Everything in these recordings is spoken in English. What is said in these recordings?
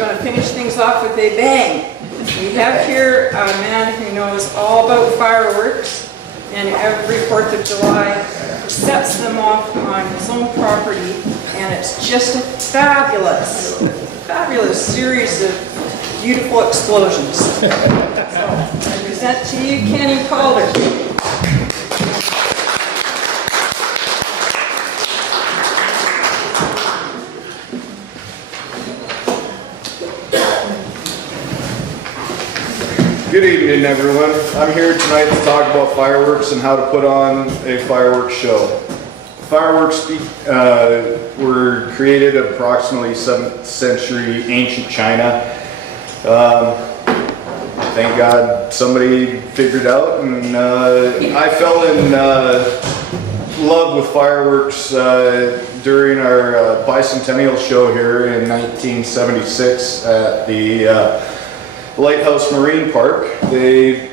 going to finish things off with a bang. We have here a man who knows all about fireworks, and every 4th of July sets them off on his own property, and it's just a fabulous series of beautiful explosions. So I present to you Kenny Calder. Good evening, everyone. I'm here tonight to talk about fireworks and how to put on a fireworks show. Fireworks were created in approximately 7th century ancient China. Thank God somebody figured out, and I fell in love with fireworks during our bicentennial show here in 1976 at the Lighthouse Marine Park. They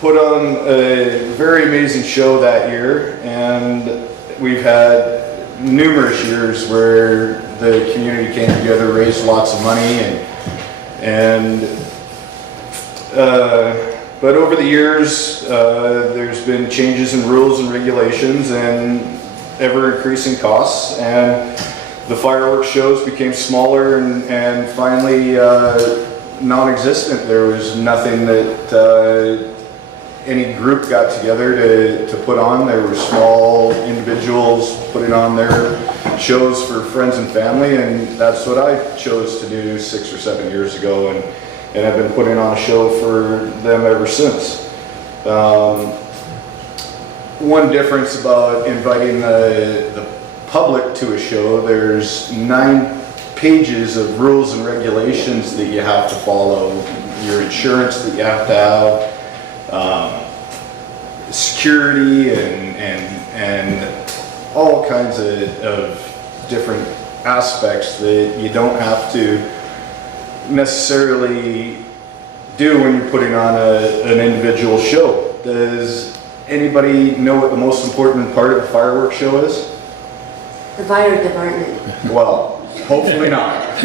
put on a very amazing show that year, and we've had numerous years where the community came together, raised lots of money, but over the years there's been changes in rules and regulations and ever increasing costs, and the fireworks shows became smaller and finally non-existent. There was nothing that any group got together to put on. There were small individuals putting on their shows for friends and family, and that's what I chose to do 6 or 7 years ago, and I've been putting on a show for them ever since. One difference about inviting the public to a show, there's 9 pages of rules and regulations that you have to follow, your insurance that you have to have, security and all kinds of different aspects that you don't have to necessarily do when you're putting on an individual show. Does anybody know what the most important part of a fireworks show is? The fire department. Well, hopefully not.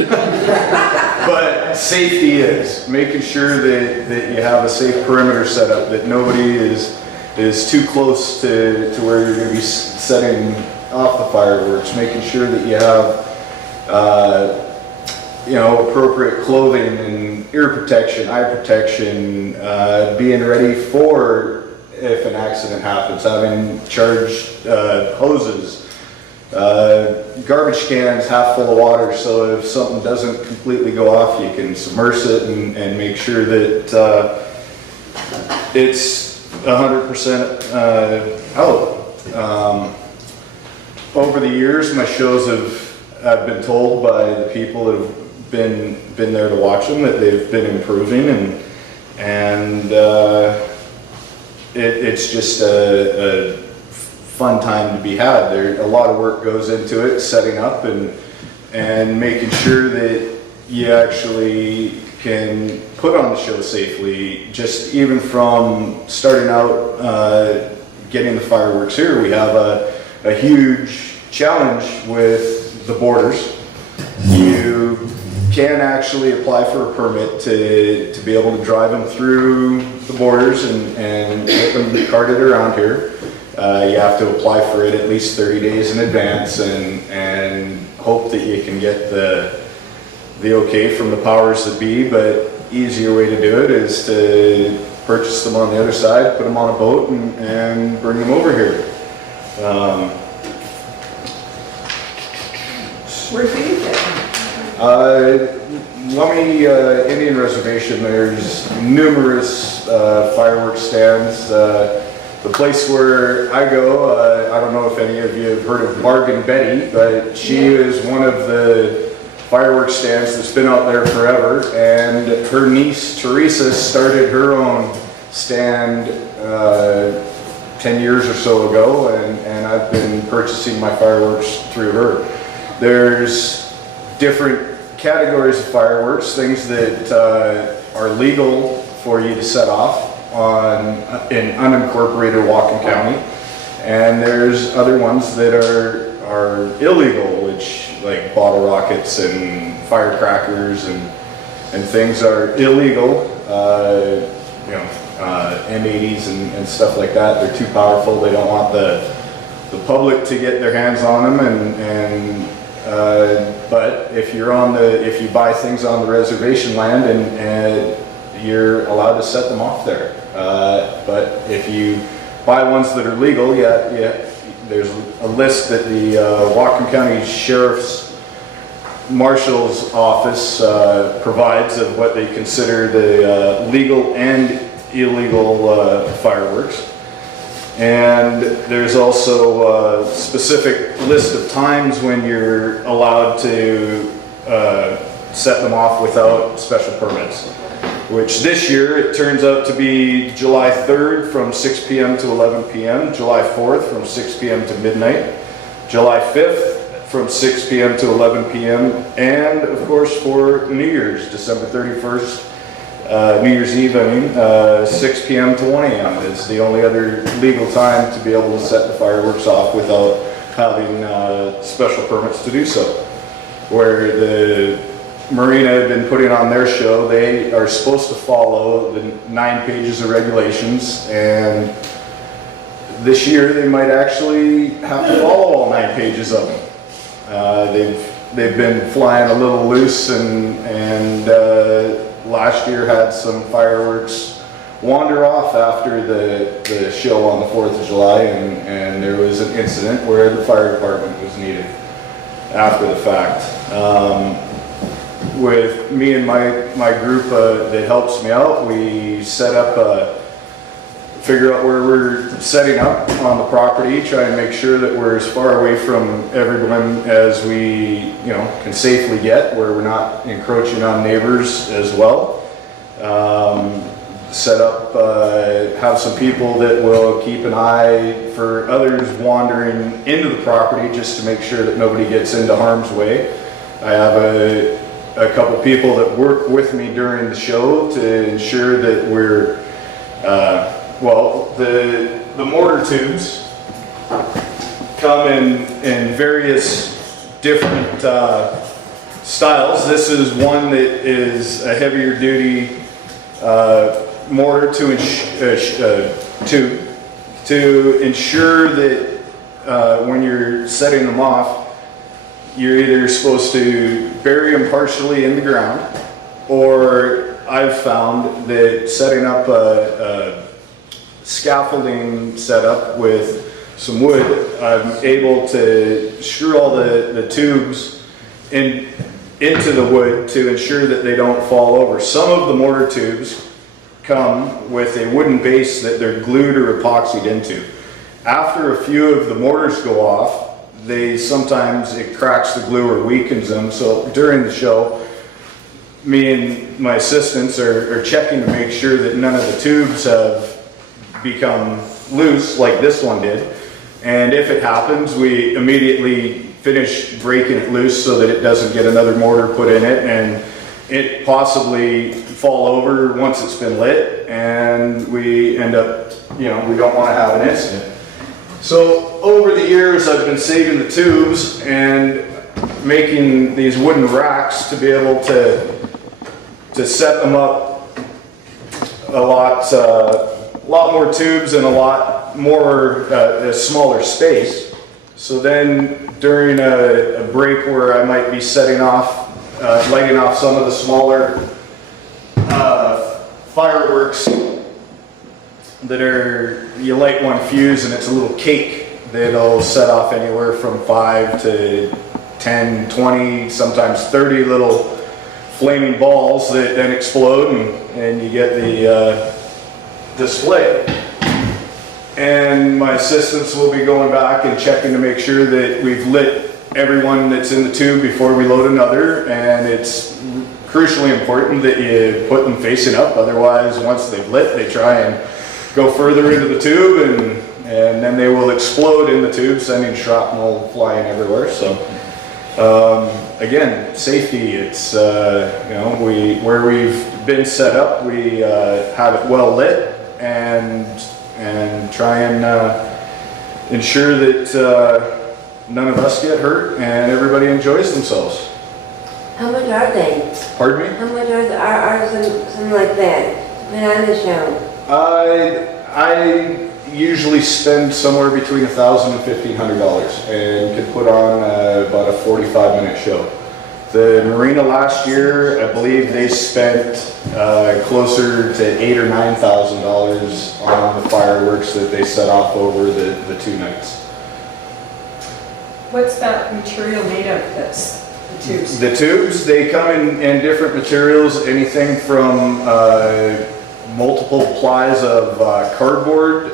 But safety is. Making sure that you have a safe perimeter set up, that nobody is too close to where you're going to be setting off the fireworks. Making sure that you have appropriate clothing and ear protection, eye protection, being ready for if an accident happens, having charged hoses. Garbage cans half full of water, so if something doesn't completely go off, you can submerge it and make sure that it's 100% out. Over the years, my shows I've been told by the people that have been there to watch them that they've been improving, and it's just a fun time to be had. There, a lot of work goes into it, setting up and making sure that you actually can put on the show safely. Just even from starting out, getting the fireworks here, we have a huge challenge with the borders. You can actually apply for a permit to be able to drive them through the borders and get them carted around here. You have to apply for it at least 30 days in advance and hope that you can get the okay from the powers that be, but easier way to do it is to purchase them on the other side, put them on a boat and bring them over here. Where do you get them? Lummi Indian Reservation, there's numerous fireworks stands. The place where I go, I don't know if any of you have heard of Bargain Betty, but she is one of the fireworks stands that's been out there forever, and her niece Teresa started her own stand 10 years or so ago, and I've been purchasing my fireworks through her. There's different categories of fireworks, things that are legal for you to set off in unincorporated Whatcom County, and there's other ones that are illegal, which like bottle rockets and firecrackers and things are illegal, you know, M80s and stuff like that, they're too powerful. They don't want the public to get their hands on them, but if you buy things on the reservation land and you're allowed to set them off there. But if you buy ones that are legal, there's a list that the Whatcom County Sheriff's Marshal's Office provides of what they consider the legal and illegal fireworks. And there's also a specific list of times when you're allowed to set them off without special permits, which this year it turns out to be July 3rd from 6 p.m. to 11 p.m., July 4th from 6 p.m. to midnight, July 5th from 6 p.m. to 11 p.m., and of course for New Year's, December 31st, New Year's Eve, 6 p.m. to 1 a.m. is the only other legal time to be able to set the fireworks off without having special permits to do so. Where the Marina have been putting on their show, they are supposed to follow the 9 pages of regulations, and this year they might actually have to follow all 9 pages of them. They've been flying a little loose, and last year had some fireworks wander off after the show on the 4th of July, and there was an incident where the fire department was needed after the fact. With me and my group that helps me out, we set up figure out where we're setting up on the property, try and make sure that we're as far away from everyone as we can safely get, where we're not encroaching on neighbors as well. Set up, have some people that will keep an eye for others wandering into the property just to make sure that nobody gets into harm's way. I have a couple people that work with me during the show to ensure that we're the mortar tubes come in various different styles. This is one that is a heavier duty mortar to ensure that when you're setting them off, you're either supposed to bury them partially in the ground, or I've found that setting up a scaffolding setup with some wood, I'm able to screw all the tubes into the wood to ensure that they don't fall over. Some of the mortar tubes come with a wooden base that they're glued or epoxied into. After a few of the mortars go off, sometimes it cracks the glue or weakens them. So during the show, me and my assistants are checking to make sure that none of the tubes have become loose like this one did. And if it happens, we immediately finish breaking it loose so that it doesn't get another mortar put in it and it possibly fall over once it's been lit, and we end up, we don't want to have an incident. So over the years, I've been saving the tubes and making these wooden racks to be able to set them up a lot more tubes and a lot more a smaller space. So then during a break where I might be lighting off some of the smaller fireworks that you light one fuse and it's a little cake that'll set off anywhere from 5 to 10, 20, sometimes 30 little flaming balls that then explode, and you get the display. And my assistants will be going back and checking to make sure that we've lit everyone that's in the tube before we load another, and it's crucially important that you put them facing up. Otherwise, once they've lit, they try and go further into the tube, and then they will explode in the tube, sending shrapnel flying everywhere. So again, safety, it's where we've been set up, we have it well lit and try and ensure that none of us get hurt and everybody enjoys themselves. How much are they? Pardon me? How much are something like that? Put on the show. I usually spend somewhere between $1,000 and $1,500 and could put on about a 45-minute show. The marina last year, I believe they spent closer to $8,000 or $9,000 on the fireworks that they set off over the 2 nights. What's that material made of, that's the tubes? The tubes, they come in different materials, anything from multiple plies of cardboard.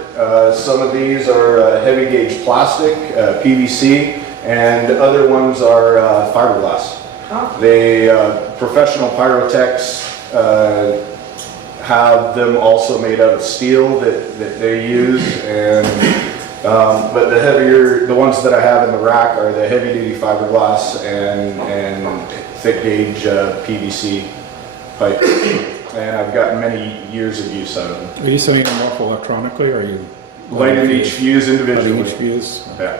Some of these are heavy gauge plastic, PVC, and other ones are fiberglass. Oh. They, professional pyrotechs have them also made out of steel that they use, and but the ones that I have in the rack are the heavy duty fiberglass and thick gauge PVC pipe. And I've gotten many years of use out of them. Are you setting them off electronically, or are you Lighting each fuse individually. lighting each fuse? Yeah.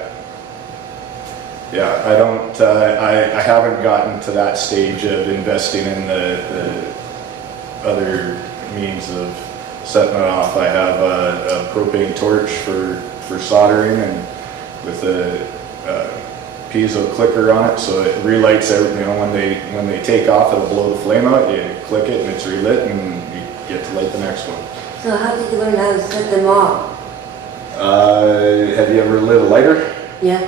Yeah, I don't, I haven't gotten to that stage of investing in the other means of setting it off. I have a propane torch for soldering, and with a piezo clicker on it, so it relights out, you know, when they take off, it'll blow the flame out, you click it and it's relit, and you get to light the next one. So how did you learn how to set them off? Have you ever lit a lighter? Yeah.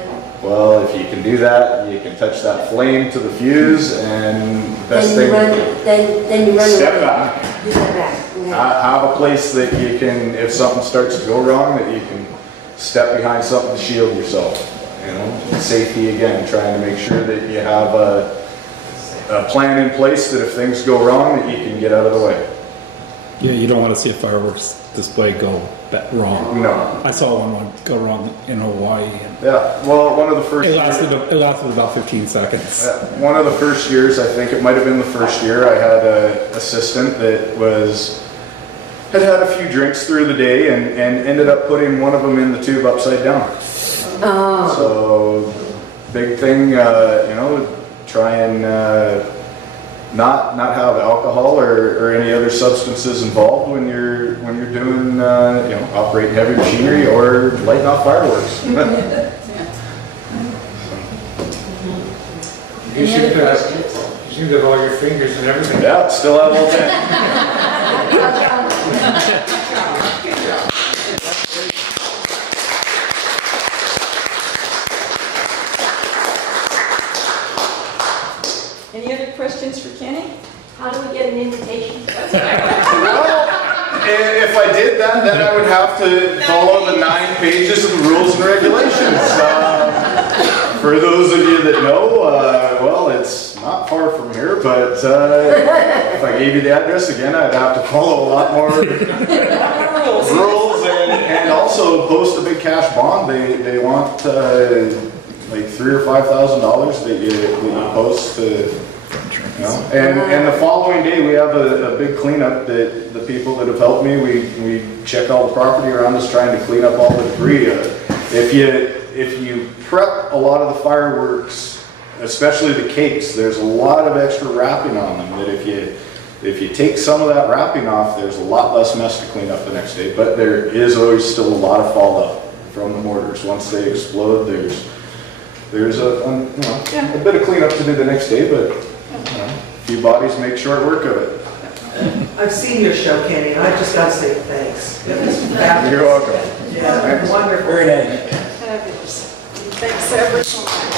Well, if you can do that, you can touch that flame to the fuse, and the best Then you run step away. back. You step back. Okay. Have a place that you can, if something starts to go wrong, that you can step behind something to shield yourself. You know, safety again, trying to make sure that you have a plan in place that if things go wrong, that you can get out of the way. Yeah, you don't want to see a fireworks display go wrong. No. I saw one go wrong in Hawaii. And Yeah, well, one of the first it years, lasted about 15 seconds. one of the first years, I think it might have been the first year, I had an assistant that had a few drinks through the day and ended up putting one of them in the tube upside down. Oh. So, big thing, you know, try and not have alcohol or any other substances involved when you're doing, you know, operating heavy machinery or lighting off fireworks. You seem to have all your fingers and everything. Yeah, still have all 10. Any other questions for Kenny? How do we get an invitation? Well, if I did that, then I would have to follow the 9 pages of the rules and regulations. For those of you that know, well, it's not far from here, but if I gave you the address again, I'd have to follow a lot more rules and also post a big cash bond. They want like $3,000 or $5,000 that you post to, you know. And the following day we have a big cleanup that the people that have helped me, we check all the property around us trying to clean up all the debris. If you prep a lot of the fireworks, especially the cakes, there's a lot of extra wrapping on them that if you take some of that wrapping off, there's a lot less mess to clean up the next day. But there is always still a lot of fallout from the mortars. Once they explode, there's a bit of cleanup to do the next day, but you know, a few bodies make short work of it. I've seen your show, Kenny, and I just gotta say thanks. It was fabulous. You're welcome. Yeah, wonderful. Very nice. Fabulous. Thanks ever so much.